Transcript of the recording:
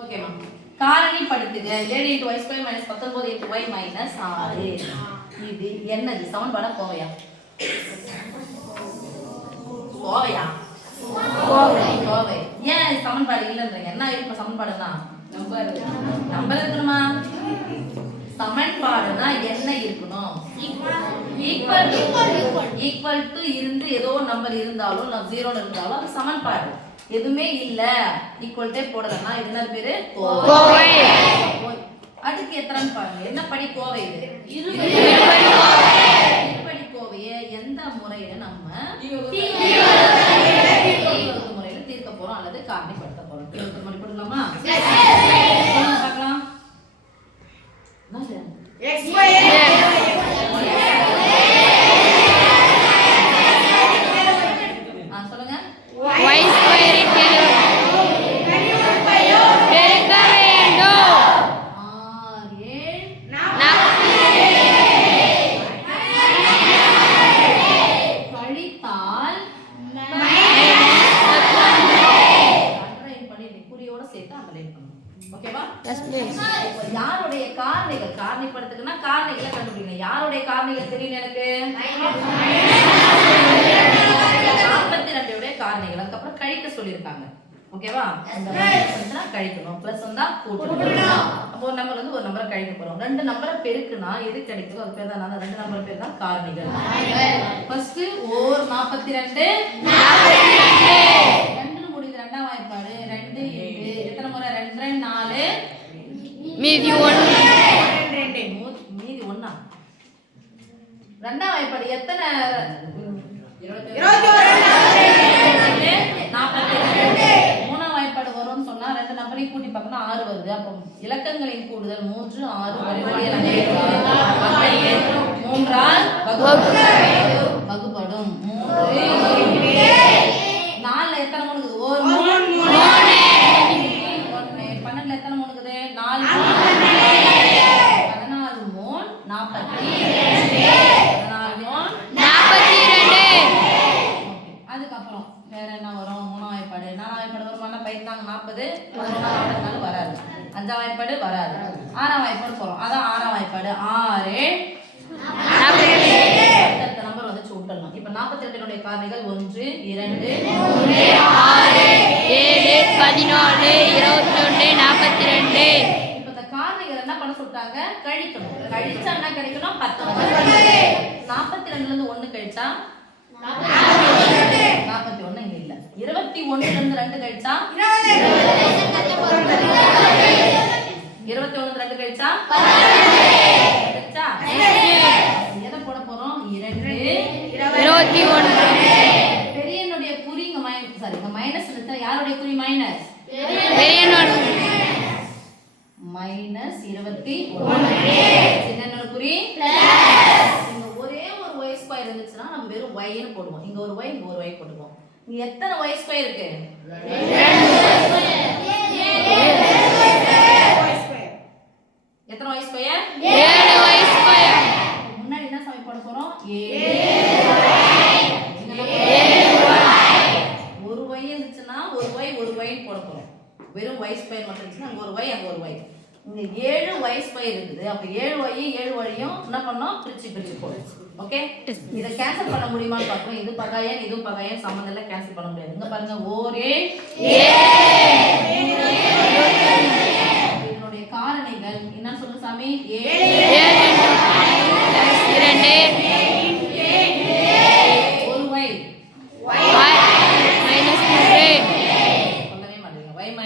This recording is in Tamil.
ஓகேமா. காரணிப்படுத்துக. 7 × y² - 19 × y - 6. இது என்னது? சமன்பாடா கோவையா? கோவையா? கோவை. ஏன் சமன்பாடு இல்லன்றீங்க? என்ன இருக்கும் சமன்பாடுனா? நம்பர் இருக்கணுமா? சமன்பாடுனா என்ன இருக்கணும்? ஈக்குவல் டு இருந்து ஏதோ நம்பர் இருந்தாலும் 0 இருந்தாலும் அது சமன்பாடு. எதுவுமே இல்ல ஈக்குவல்ட்டே போடலன்னா இது என்ன பேரு? கோவை. அடுக்கு எத்தனைன்னு பாருங்க. என்ன படி கோவை இது? இருபடி கோவையை எந்த முறையில நம்ம முறையில தீர்க்க போறோம் அல்லது காரணிப்படுத்த போறோம்? முறை போடலாமா? பார்க்கலாம். யாருடைய காரணிகள்? காரணிப்படுத்துக்குன்னா காரணிகளை கண்டுபிடிக்கணும். யாருடைய காரணிகள் தெரியும் எனக்கு? 42 உடைய காரணிகள். அதுக்கப்புறம் கழிக்க சொல்லியிருக்காங்க. ஓகேவா? இந்த கழிக்கணும். பிளஸ் வந்தா கூட்டணும். அப்போ ஒரு நம்பர் வந்து ஒரு நம்பரை கழிக்க போறோம். ரெண்டு நம்பரை பெருக்குனா எது கிடைக்குதோ அது பேர் தான். அந்த ரெண்டு நம்பர் பேர் தான் காரணிகள். ஃபர்ஸ்ட் ஓர் 42 2 முடியுது. ரெண்டாம் வாய்ப்பாடு 2 எத்தனை முறை? 2 4 மீதி 1 மீதி 1. ரெண்டாம் வாய்ப்பாடு எத்தனை? 42. மூணாம் வாய்ப்பாடு வரும்னு சொன்னா ரெண்டு நம்பரையும் கூட்டி பார்க்கணும் 6 வருது. அப்போ இலக்கங்களின் கூடுதல் 3 6 மூன்றால் வகுப்படும். 3 4 எத்தனை மூணுக்குது? ஒரு 12 எத்தனை மூணுக்குது? 4 14 3 42. அதுக்கப்புறம் வேற என்ன வரும்? மூணாம் வாய்ப்பாடு 4ஆம் வாய்ப்பாடு வருமானா? பைத்தாங்க 40 11 வராது. 5ஆம் வாய்ப்பாடு வராது. 6ஆம் வாய்ப்பாடு போறோம். அதான் 6ஆம் வாய்ப்பாடு 6 அடுத்த நம்பர் வந்து விட்டுடலாம். இப்ப 42 காரணிகள் 1 2 3 6 7 14 21 42. இப்ப இந்த காரணிகள் என்ன பண்ண சொல்றாங்க? கழிக்கணும். கழிச்சா என்ன கிடைக்கணும்? 19. 42ல இருந்து 1 கழிச்சா 41 இங்க இல்ல. 21ல இருந்து 2 கழிச்சா 21ல இருந்து 2 கழிச்சா எதை போட போறோம்? 2 21. பெரியனுடைய குறி இங்க மைனஸ் இருந்தா யாருடைய குறி மைனஸ்? பெரியனோட மைனஸ் 21. சின்னனோட குறி பிளஸ். இங்க ஒரே ஒரு y² இருந்துச்சுன்னா நம்ம வெறும் y ன்னு போடுவோம். இங்க ஒரு y இங்க ஒரு y போடுவோம். இங்க எத்தனை y² இருக்கு? 2 எத்தனை y²? 7 y². முன்னாடி என்ன சம போட போறோம்? 7 ஒரு y இருந்துச்சுன்னா ஒரு y ன்னு போட போறோம். வெறும் y² மட்டும் இருந்துச்சுன்னா அங்க ஒரு y அங்க ஒரு y. இங்க 7 y² இருக்குது. அப்ப 7 y 7 வழியும் என்ன பண்ணோம்? பிரிச்சு போடுறோம். ஓகே? இத கேன்சல் பண்ண முடியுமான்னு பார்ப்போம். இது பகாயன் இதுவும் பகாயன் சம்பந்தம் இல்ல, கேன்சல் பண்ண முடியாது. இங்க பாருங்க ஓரே இதனுடைய காரணிகள் என்ன சொல்ற சாமி? 7 ஒரு y -3 சொல்லவே மாட்டீங்க. y -